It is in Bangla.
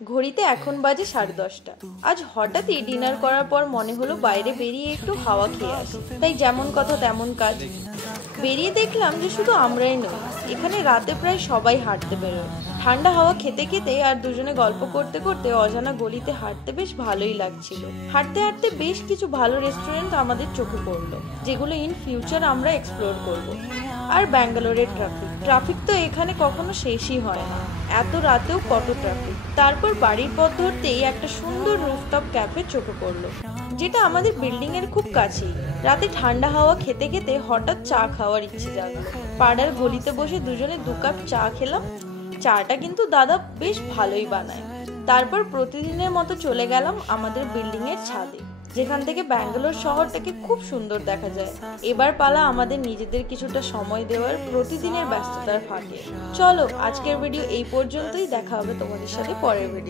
ঘড়িতে এখন বাজে 10:30। আজ হঠাৎই ডিনার করার পর মনে হলো বাইরে বেরিয়ে একটু হাওয়া খেয়ে আসি, তাই যেমন কথা তেমন কাজ। বেরিয়ে দেখলাম যে শুধু আমরাই নই, এখানে রাতে প্রায় সবাই হাঁটতে বেরোয়। ঠান্ডা হাওয়া খেতে খেতে আর দুজনে গল্প করতে করতে অজানা গলিতে হাঁটতে বেশ ভালোই লাগছিল। হাঁটতে হাঁটতে বেশ কিছু ভালো রেস্টুরেন্ট আমাদের চোখে পড়লো, যেগুলো ইন ফিউচার আমরা এক্সপ্লোর করব। আর ব্যাঙ্গালোরের ট্রাফিক তো এখানে কখনো শেষই হয় না, এত রাতেও কত ট্রাফিক। তারপর বাড়ির পথ ধরতেই একটা সুন্দর রুফটপ ক্যাফে চোখে পড়লো, যেটা আমাদের বিল্ডিং এর খুব কাছেই। রাতে ঠান্ডা হাওয়া খেতে খেতে হঠাৎ চা খাওয়ার ইচ্ছে জাগলো। পাড়ার গলিতে বসে দুজনে 2 কাপ চা খেলাম। চাটা কিন্তু দাদা বেশ ভালোই বানায়। তারপর প্রতিদিনের মতো চলে গেলাম আমাদের বিল্ডিং এর ছাদে, যেখান থেকে ব্যাঙ্গালোর শহরটাকে খুব সুন্দর দেখা যায়। এবার পালা আমাদের নিজেদের কিছুটা সময় দেওয়ার, প্রতিদিনের ব্যস্ততার ফাঁকে। চলো, আজকের ভিডিও এই পর্যন্তই। দেখা হবে তোমাদের সাথে পরের ভিডিও।